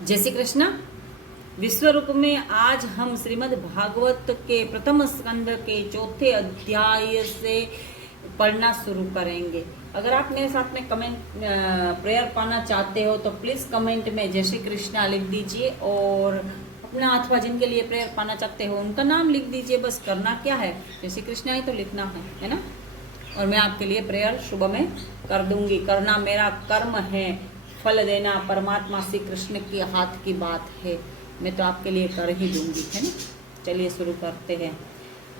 जय श्री कृष्ण। विश्व रूप में आज हम श्रीमद् भागवत के प्रथम स्कंद के चौथे अध्याय से पढ़ना शुरू करेंगे। अगर आप मेरे साथ में कमेंट प्रेयर पाना चाहते हो तो प्लीज कमेंट में जय श्री कृष्णा लिख दीजिए, और अपना अथवा जिनके लिए प्रेयर पाना चाहते हो उनका नाम लिख दीजिए। बस करना क्या है, जय श्री कृष्णा ही तो लिखना है ना। और मैं आपके लिए प्रेयर सुबह में कर दूंगी। करना मेरा कर्म है, फल देना परमात्मा श्री कृष्ण के हाथ की बात है। मैं तो आपके लिए कर ही दूंगी, है ना। चलिए शुरू करते हैं।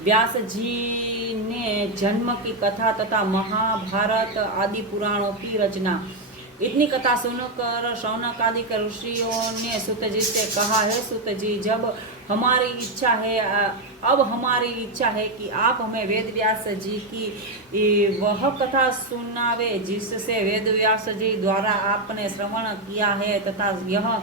व्यास जी ने जन्म की कथा तथा महाभारत आदि पुराणों की रचना। इतनी कथा सुनकर शौनक आदि के ऋषियों ने सुत जी से कहा, है सुत जी, अब हमारी इच्छा है कि आप हमें वेद व्यास जी की वह कथा सुनावे जिससे वेद व्यास जी द्वारा आपने श्रवण किया है, तथा यह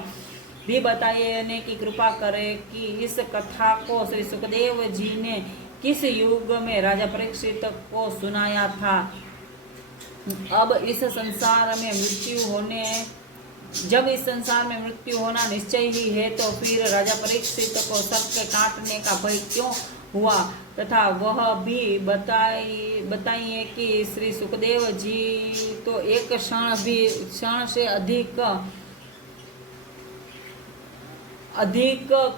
भी बताने की कृपा करे कि इस कथा को श्री सुखदेव जी ने किस युग में राजा परीक्षित को सुनाया था। अब इस संसार में जब इस संसार में मृत्यु होना निश्चय ही है, तो फिर राजा परीक्षित को सर्प के काटने का भय क्यों हुआ, तथा वह भी बताइए कि श्री सुखदेव जी तो एक क्षण से अधिक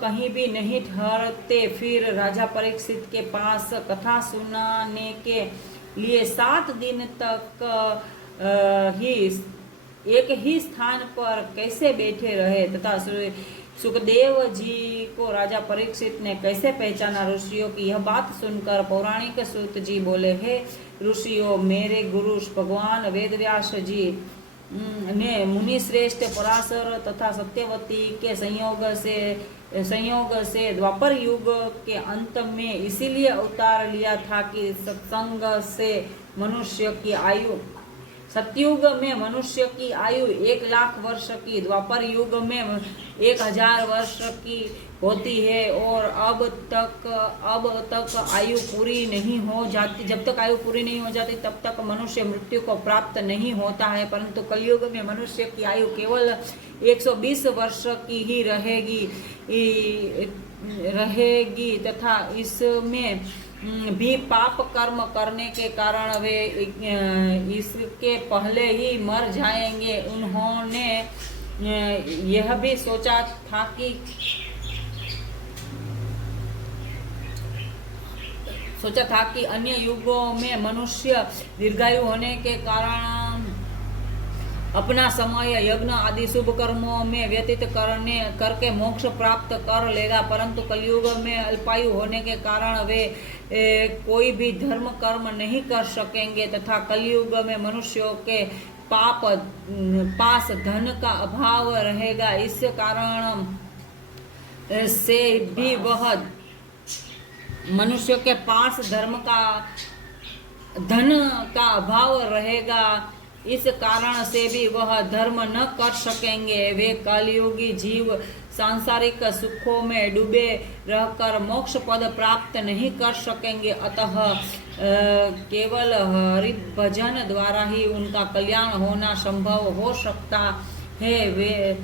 कहीं भी नहीं ठहरते। फिर राजा परीक्षित के पास कथा सुनाने के लिए 7 दिन तक एक ही स्थान पर कैसे बैठे रहे, तथा सुखदेव जी को राजा परीक्षित ने कैसे पहचाना। ऋषियों की यह बात सुनकर पौराणिक सूत जी बोले, हे ऋषियों, मेरे गुरु भगवान वेदव्यास जी ने मुनि श्रेष्ठ पराशर तथा सत्यवती के संयोग से द्वापर युग के अंत में इसीलिए अवतार लिया था कि सतयुग में मनुष्य की आयु 1,00,000 वर्ष की, द्वापर युग में 1,000 वर्ष की होती है, और अब तक आयु पूरी नहीं हो जाती। जब तक आयु पूरी नहीं हो जाती तब तक मनुष्य मृत्यु को प्राप्त नहीं होता है। परंतु कलयुग में मनुष्य की आयु केवल 120 वर्ष की ही रहेगी, तथा इसमें भी पाप कर्म करने के कारण वे इसके पहले ही मर जाएंगे। उन्होंने यह भी सोचा था कि अन्य युगों में मनुष्य दीर्घायु होने के कारण अपना समय यज्ञ आदि शुभ कर्मों में व्यतीत करके मोक्ष प्राप्त कर लेगा, परंतु कलयुग में अल्पायु होने के कारण वे कोई भी धर्म कर्म नहीं कर सकेंगे, तथा कलयुग में मनुष्यों के पास धन का अभाव रहेगा। इस कारण से भी वह मनुष्य के पास धन का अभाव रहेगा, इस कारण से भी वह धर्म न कर सकेंगे। वे कलयुगी जीव सांसारिक सुखों में डूबे रहकर मोक्ष पद प्राप्त नहीं कर सकेंगे, अतः केवल हरि भजन द्वारा ही उनका कल्याण होना संभव हो सकता है।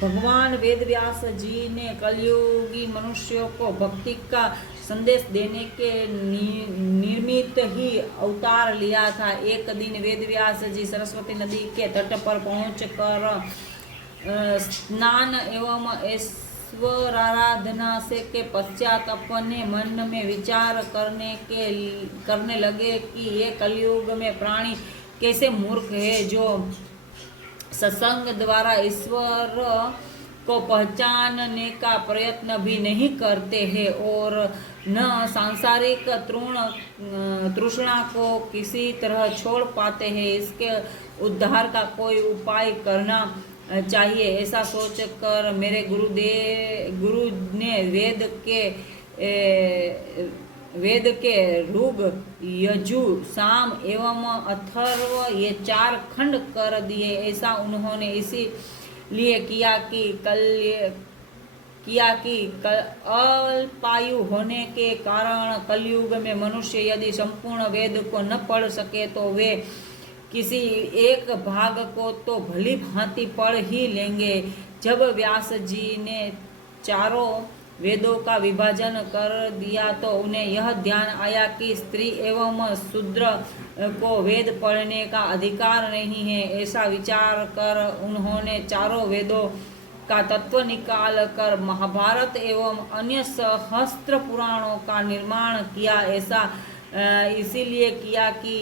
भगवान वेदव्यास जी ने कलयुगी मनुष्यों को भक्ति का संदेश देने के निमित्त ही अवतार लिया था। एक दिन वेदव्यास जी सरस्वती नदी के तट पर पहुंचकर स्नान एवं ईश्वराराधना से के पश्चात अपने मन में विचार करने लगे कि ये कलयुग में प्राणी कैसे मूर्ख है, जो सत्संग द्वारा ईश्वर को पहचानने का प्रयत्न भी नहीं करते हैं और न सांसारिक तृष्णा को किसी तरह छोड़ पाते हैं। इसके उद्धार का कोई उपाय करना चाहिए। ऐसा सोचकर मेरे गुरु ने वेद के ऋग, यजु, साम एवं अथर्व ये 4 खंड कर दिए। ऐसा उन्होंने इसीलिए किया कि अल्पायु होने के कारण कलयुग में मनुष्य यदि संपूर्ण वेद को न पढ़ सके तो वे किसी एक भाग को तो भली भांति पढ़ ही लेंगे। जब व्यास जी ने चारों वेदों का विभाजन कर दिया तो उन्हें यह ध्यान आया कि स्त्री एवं शूद्र को वेद पढ़ने का अधिकार नहीं है। ऐसा विचार कर उन्होंने चारों वेदों का तत्व निकाल कर महाभारत एवं अन्य सहस्त्र पुराणों का निर्माण किया। ऐसा इसीलिए किया कि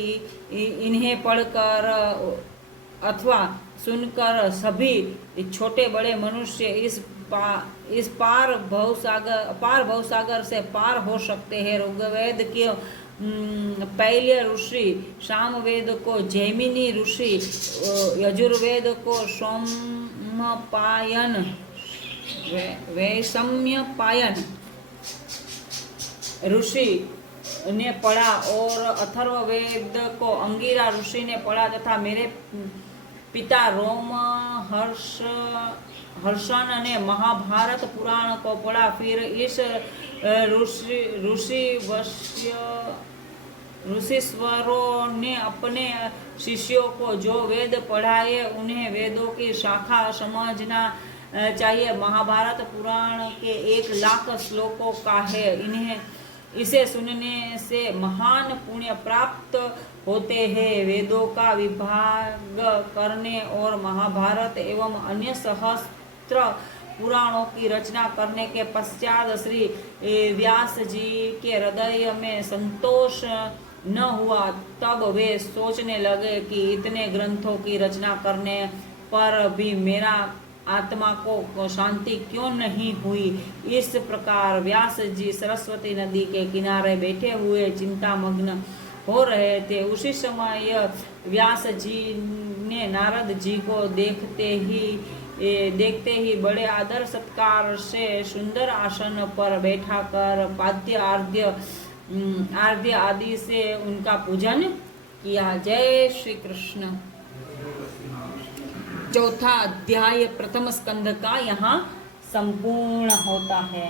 इन्हें पढ़कर अथवा सुनकर सभी छोटे बड़े मनुष्य इस पार भवसागर से पार हो सकते हैं। ऋग्वेद के पहले ऋषि सामवेद को जैमिनी ऋषि, यजुर्वेद को सोमपायन वैषम्यपायन ऋषि ने पढ़ा और अथर्ववेद को अंगिरा ऋषि ने पढ़ा तथा मेरे पिता हर्षण ने महाभारत पुराण को पढ़ा। फिर इस ऋषिश्वरों ने अपने शिष्यों को जो वेद पढ़ाए उन्हें वेदों की शाखा समझना चाहिए। महाभारत पुराण के 1,00,000 श्लोकों का है। इसे सुनने से महान पुण्य प्राप्त होते हैं। वेदों का विभाग करने और महाभारत एवं अन्य सहस्त्र पुराणों की रचना करने के पश्चात श्री व्यास जी के हृदय में संतोष न हुआ। तब वे सोचने लगे कि इतने ग्रंथों की रचना करने पर भी मेरा आत्मा को शांति क्यों नहीं हुई। इस प्रकार व्यास जी सरस्वती नदी के किनारे बैठे हुए चिंतामग्न हो रहे थे। उसी समय व्यास जी ने नारद जी को देखते ही बड़े आदर सत्कार से सुंदर आसन पर बैठा कर पाद्य आर्ध्य आदि से उनका पूजन किया। जय श्री कृष्ण। चौथा अध्याय प्रथम स्कंद का यहाँ संपूर्ण होता है।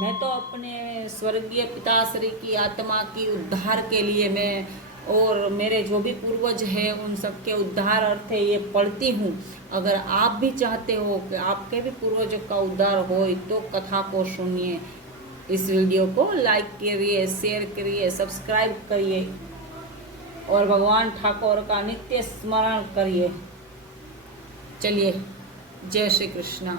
मैं तो अपने स्वर्गीय पिताश्री की आत्मा की उद्धार के लिए मैं और मेरे जो भी पूर्वज हैं उन सबके उद्धार अर्थ ये पढ़ती हूँ। अगर आप भी चाहते हो कि आपके भी पूर्वजों का उद्धार हो तो कथा को सुनिए। इस वीडियो को लाइक करिए, शेयर करिए, सब्सक्राइब करिए और भगवान ठाकुर का नित्य स्मरण करिए। चलिए, जय श्री कृष्ण।